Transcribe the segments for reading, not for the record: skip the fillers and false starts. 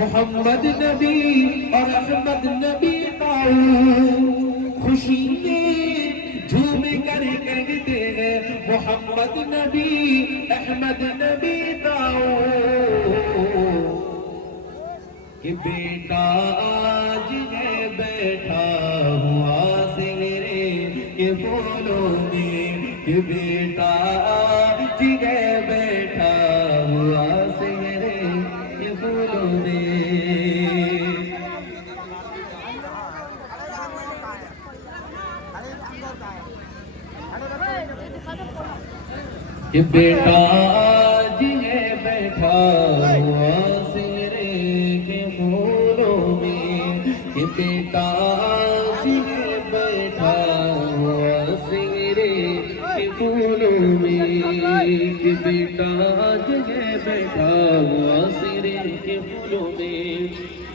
محمد نبی اور احمد نبی آؤ، خوشی میں جھوم کر کہتے ہیں محمد نبی احمد نبی آؤ، کہ بیٹا آج ہے بیٹھا ہوا سہرے کے پھولوں میں، کہ بیٹا آج ہے بیٹھا ہوا سہرے کے پھولوں میں، کہ بیٹا آج ہے بیٹھا ہوا سہرے کے پھولوں میں، کہ بیٹا آج ہے بیٹھا ہوا سہرے کے پھولوں میں، کہ بیٹا آج ہے بیٹھا ہوا سہرے کے پھولوں میں،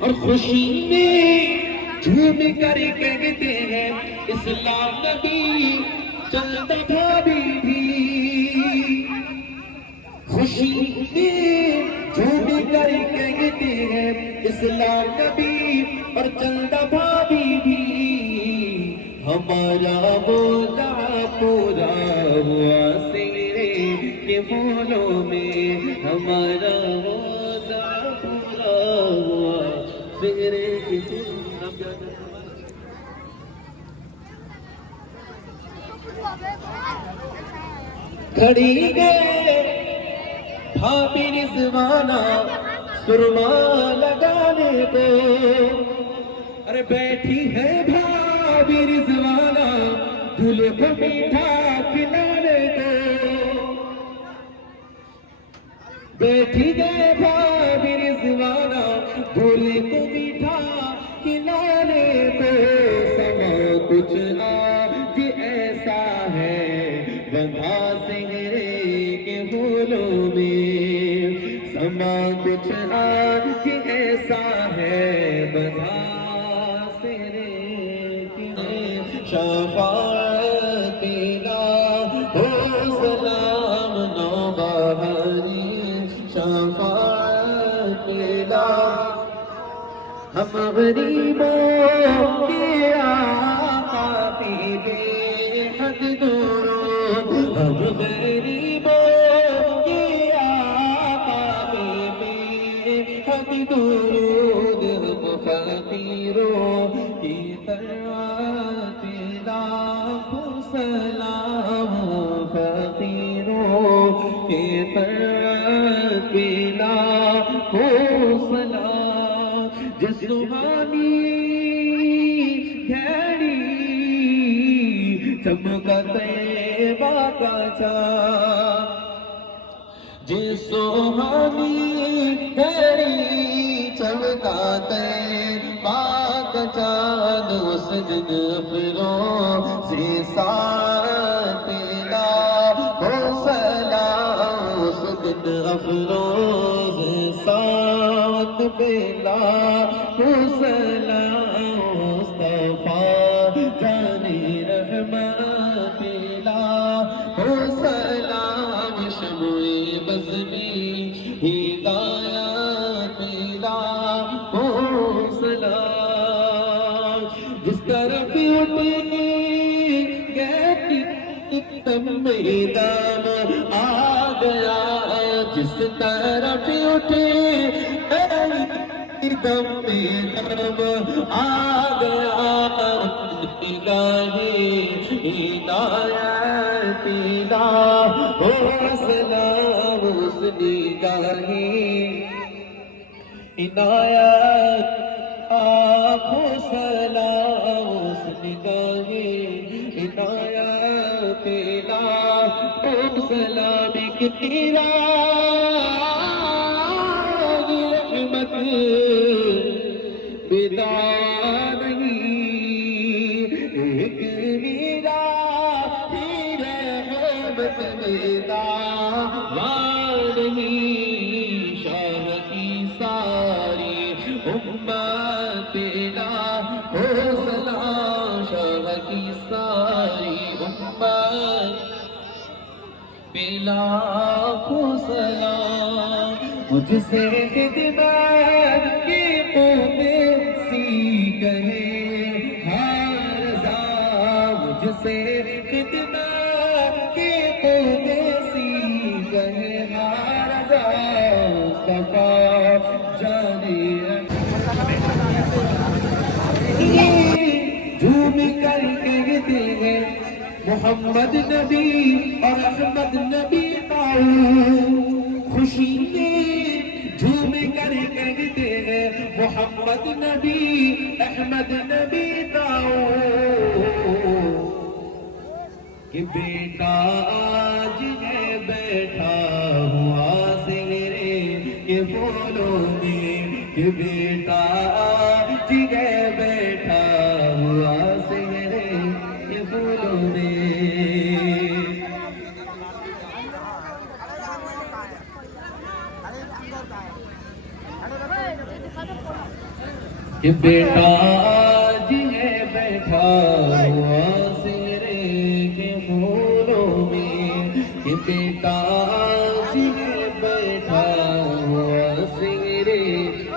اور خوشی میں جھوم کر کہتے ہیں اسلام نبی چلتا بھابی بھی، خوشی میں جھوم کر کہتے ہیں اسلام نبی اور چلتا بھابی بھی، ہمارا بولا پورا ہوا سہرے کے پھولوں میں، ہمارا بولا پورا ہوا سہرے کے پھولوں میں۔ کھڑی گئے بھابی رضوانہ سرما لگانے کو، ارے بیٹھی ہے بھابی رضوانہ دلہے کو میٹھا کھلانے کو، بیٹھی گئے بھابی رضوانہ دلہے کو میٹھا کھلانے کو، سما کچھ آج ایسا ہے بندھا سہرے کے پھولوں میں، سما کچھ آج ایسا ہے بندھا سہرے کے، شفاعت ہو سلام نو بہاری، شفاعت ہم غریبوں کے آقا پہ بے حد درود، ہم غریبوں کے آقا پہ بے حد درود، ہم فقیروں کی خیرات لاکھوں سلام، فقیروں کی خیرات لاکھوں سلام، جس سبحانی گھڑی چمکا طیبہ کا چاند، جس سبحانی گھڑی چمکا طیبہ کا چاند، اس دن افروز سے ساتھ لاکھوں سلام، اس دن افروز ساتھ لاکھوں سلام، مصطفیٰ جان رحمت لاکھوں سلام، شمع بز میں ہدایت لاکھوں سلام، جس طرف اٹھے گئے دم میدان آ گیا، جس طرف اٹھے دم میدان آ گیا، نگاہیں ہدایت لاکھوں سلام، اس نگاہیں عنایت لاکھوں سلام، اس نگاہیں عنایت لاکھوں سلام، ایک تیرا رحمت بدا نہیں، ایک میرا ہی رحمت بدا نہیں، شاہ کی ساری امت لاکھوں سلام، شاہ کی ساری امت لاکھوں سلام، مجھ سے خدمت کی مصطفیٰ جانے جھوم کر کہتے ہیں محمد نبی اور احمد نبی تعاون خوشی میں جھوم کر کہتے ہیں محمد نبی احمد نبی تعاون کہ بیٹا آج ہے بیٹھا ہوا سہرے کے پھولوں میں کہ بیٹا آج ہے بیٹھا ہوا سہرے کے پھولوں میں کہ بیٹا آج ہے بیٹھا ہوا سہرے کے پھولوں میں کہ بیٹا آج ہے بیٹھا ہوا سہرے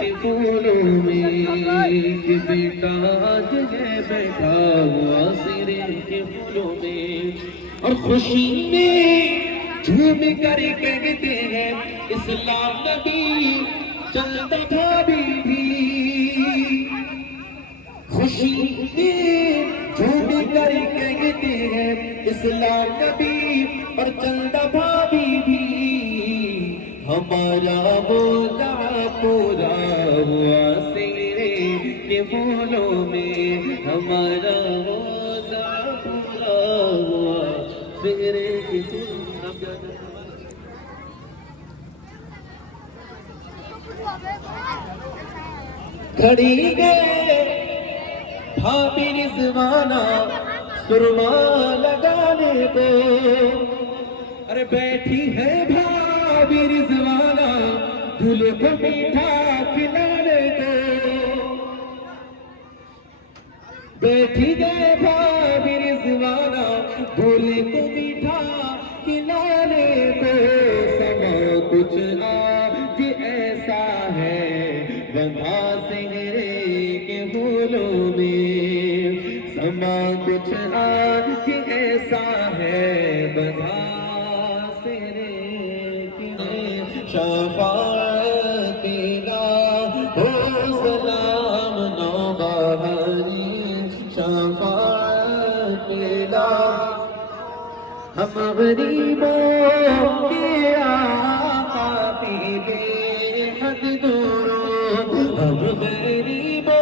کے پھولوں میں کہ بیٹا آج ہے بیٹھا ہوا سہرے کے پھولوں میں اور خوشی میں جھوم کر کہتے ہیں اسلام نبی چلتا تھا بھی خوشی میں جھوم کر کہتے ہیں اسلام نبی اور چلتا بھابی بھی ہمارا بولا پورا ہوا سہرے کے پھولوں میں ہمارا بولا پورا ہوا سہرے کے پھولوں میں کھڑی گئے بھابی رضوانہ سرما لگانے کو ارے بیٹھی ہے بھابی رضوانہ دلہے کو میٹھا کھلانے کو بیٹھی گئے بھابی رضوانہ دلہے کو میٹھا کھلانے کو سما کچھ آج ایسا ہے بندھا سہرے کے پھولوں میں سما کچھ آج ایسا ہے بندھا سہرے کے شفاعت ہو سلام نو بہاری شفاعت ہم غریبوں کے آقا پہ بے حد درود ہم غریبوں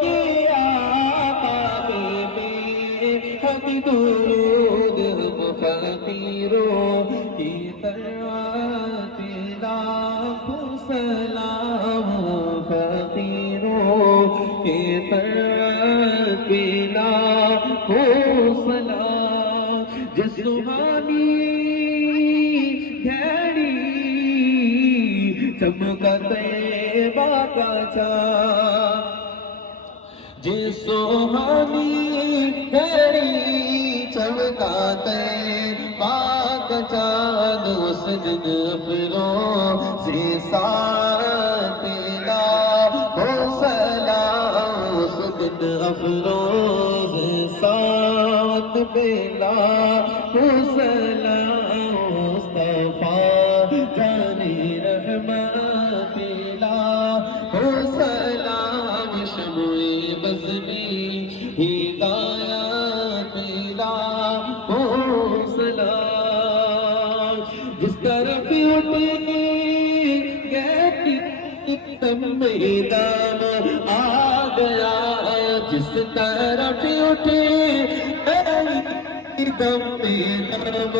کے آقا پہ بے حد درود ہم فقیروں کی طرف لاکھوں سلام فقیروں کی طرف لاکھوں سلام جس سبحانی گھڑی چمکا طیبہ کا چاند جس سبحانی گھڑی چمکا طیبہ کا چاند اس دن افروز ساتھ لاکھوں سلام اس دن افروز ساتھ لاکھوں سلام مصطفیٰ جانی رحمت لاکھوں سلام شمع بزمی ہدایت لاکھوں سلام جس طرف اٹھے گئے تم میدان آ گیا جس طرف اٹھے دم دم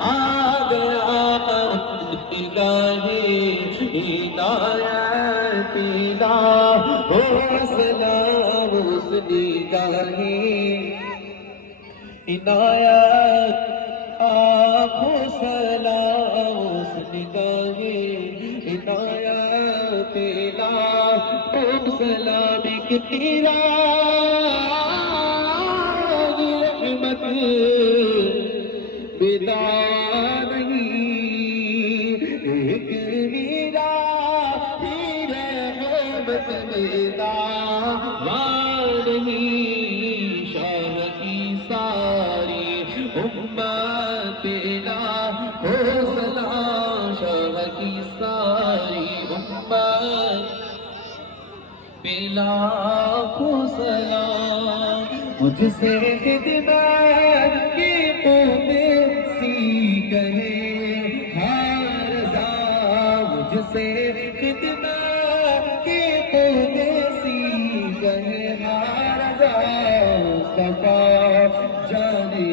آ گیا نگاہیں ہدایت لاکھوں سلام اس نگاہیں عنایت آنکھوں سلام اس نگاہیں عنایت لاکھوں سلام ایک تیرا رحمت بدا نہیں ایک میرا ہی رحمت بدا نہیں شاہ کی ساری امت لاکھوں سلام شاہ کی لاکھوں سلام مجھ سے خدمت کی قدسی کہے ہر رضا مجھ سے خدمت کی قدسی کہے ہر رضا مصطفیٰ جانے